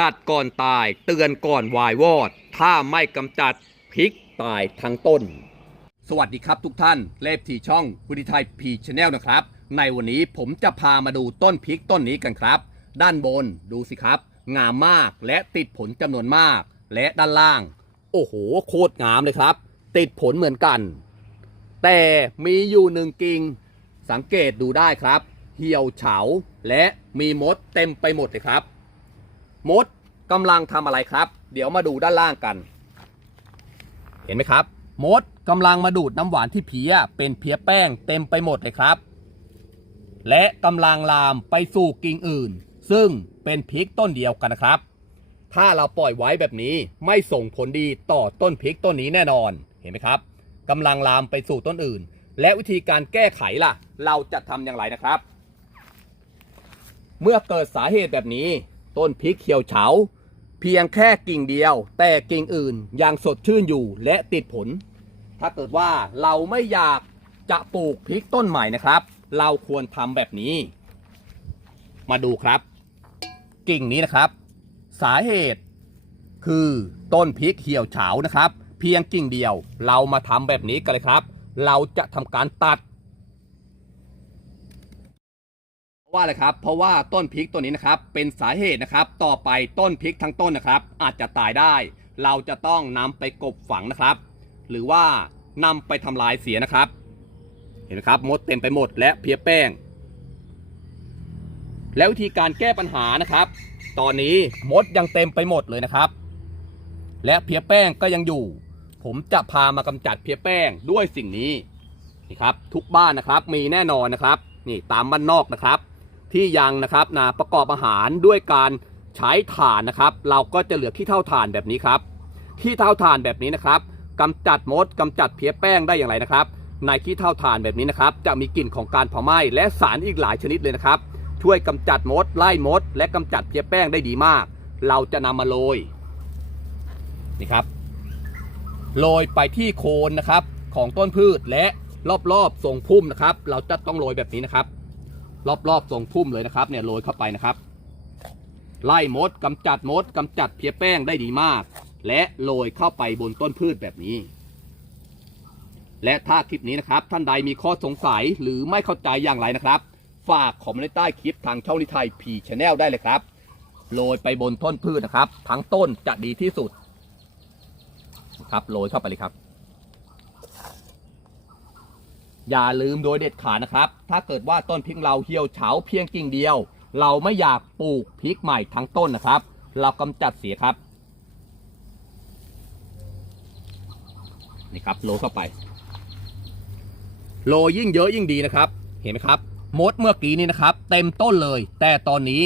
ตัดก่อนตายเตือนก่อนวายวอด ถ้าไม่กำจัดพริกตายทั้งต้น สวัสดีครับทุกท่านเลฟทีช่องวิธีไทยพีชแนลนะครับ ในวันนี้ผมจะพามาดูต้นพริกต้นนี้กันครับ ด้านบนดูสิครับ งามมากและติดผลจำนวนมาก และด้านล่าง โอ้โห โคตรงามเลยครับ ติดผลเหมือนกัน แต่มีอยู่หนึ่งกิ่งสังเกตดูได้ครับ เหี่ยวเฉาและมีมดเต็มไปหมดเลยครับ มดกำลังทำอะไรครับ เดี๋ยวมาดูด้านล่างกัน เห็นไหมครับ มดกำลังมาดูดน้ำหวานที่เพี้ยเป็นเพี้ยแป้งเต็มไปหมดเลยครับ และกำลังลามไปสู่กิ่งอื่น ซึ่งเป็นพริกต้นเดียวกันนะครับ ถ้าเราปล่อยไว้แบบนี้ไม่ส่งผลดีต่อต้นพริกต้นนี้แน่นอนเห็นไหมครับกำลังลามไปสู่ต้นอื่น และวิธีการแก้ไขล่ะ เราจะทำอย่างไรนะครับ เมื่อเกิดสาเหตุแบบนี้ ต้นพริกเขียวเฉา เพียงแค่กิ่งเดียว แต่กิ่งอื่นยังสดชื่นอยู่และติดผล ถ้าเกิดว่าเราไม่อยากจะปลูกพริกต้นใหม่นะครับ เราควรทำแบบนี้ มาดูครับ กิ่งนี้นะครับ สาเหตุ คือต้นพริกเหี่ยวเฉานะครับ เพียงกิ่งเดียว เรามาทำแบบนี้กันเลยครับ เราจะทำการตัด เพราะ ว่าอะไรครับ เพราะว่าต้นพริกตัวนี้นะครับ เป็นสาเหตุนะครับ ต่อไปต้นพริกทั้งต้นนะครับ อาจจะตายได้ เราจะต้องนำไปกบฝังนะครับ หรือว่านำไปทำลายเสียนะครับ เห็นไหมครับมดเต็มไปหมดและเพี้ยแป้ง แล้ววิธีการแก้ปัญหานะครับ ตอนนี้มดยังเต็มไปหมดเลยนะครับ และเพี้ยแป้งก็ยังอยู่ ผมจะพามากำจัดเพี้ยแป้งด้วยสิ่งนี้นี่ครับ ทุกบ้านนะครับมีแน่นอนนะครับ นี่ตามบ้านนอกนะครับ ที่ยังนะครับนะประกอบอาหารด้วยการใช้ถ่านนะครับ เราก็จะเหลือขี้เท่าถ่านแบบนี้ครับขี้เท่าถ่านแบบนี้นะครับกำจัดมดกำจัดเพี้ยแป้งได้อย่างไรนะครับ ในขี้เท่าถ่านแบบนี้นะครับ จะมีกลิ่นของการเผาไหม้และสารอีกหลายชนิดเลยนะครับ ช่วยกำจัดมดไล่มด และกำจัดเพี้ยแป้งได้ดีมาก เราจะนำมาโรยนี่ครับโรยไปที่โคนนะครับของต้นพืชและรอบๆทรงพุ่มนะครับ เราจะต้องโรยแบบนี้นะครับ รอบๆทรงพุ่มเลยนะครับเนี่ยโรยเข้าไปนะครับ ไล่มดกำจัดมดกำจัดเพี้ยแป้งได้ดีมาก และโรยเข้าไปบนต้นพืชแบบนี้ และถ้าคลิปนี้นะครับ ท่านใดมีข้อสงสัยหรือไม่เข้าใจอย่างไรนะครับ ฝากคอมเมนต์ใต้คลิปทางช่องนิทายพีชแนลได้เลยครับโรยไปบนต้นพืชนะครับ ทั้งต้นจะดีที่สุด ครับโรยเข้าไปเลยครับ อย่าลืมโดยเด็ดขาดนะครับ ถ้าเกิดว่าต้นพริกเราเหี่ยวเฉาเพียงกิ่งเดียว เราไม่อยากปลูกพริกใหม่ทั้งต้นนะครับ เรากำจัดเสียครับนี่ครับโรเข้าไปโรยิ่งเยอะยิ่งดีนะครับ เห็นไหมครับมดเมื่อกี้นี้นะครับ เต็มต้นเลย แต่ตอนนี้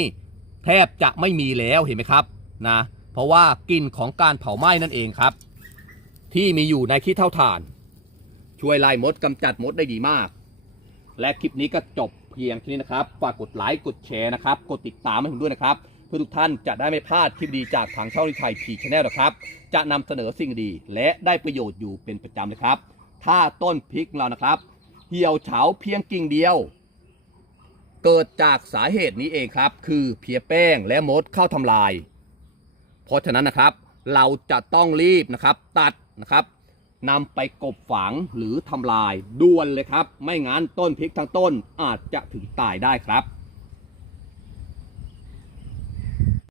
แทบจะไม่มีแล้วเห็นไหมครับนะเพราะว่ากลิ่นของการเผาไหม้นั่นเองครับ ที่มีอยู่ในขี้เท่าถ่าน ช่วยไล่มดกำจัดมดได้ดีมาก และคลิปนี้ก็จบเพียงแค่นี้นะครับ ฝากกดไลค์กดแชร์นะครับ กดติดตามให้ผมด้วยนะครับ เพื่อทุกท่านจะได้ไม่พลาดคลิปดีจากทางช่องลิไทยพีชแนลนะครับ จะนำเสนอสิ่งดีและได้ประโยชน์อยู่เป็นประจำเลยครับ ถ้าต้นพริกเรานะครับ เหี่ยวเฉาเพียงกิ่งเดียว เกิดจากสาเหตุนี้เองครับ คือเพียแป้งและมดเข้าทำลาย เพราะฉะนั้นนะครับ เราจะต้องรีบนะครับตัดนะครับ นำไปกบฝังหรือทำลายด่วนเลยครับ ไม่งั้นต้นพริกทั้งต้นอาจจะถึงตายได้ครับ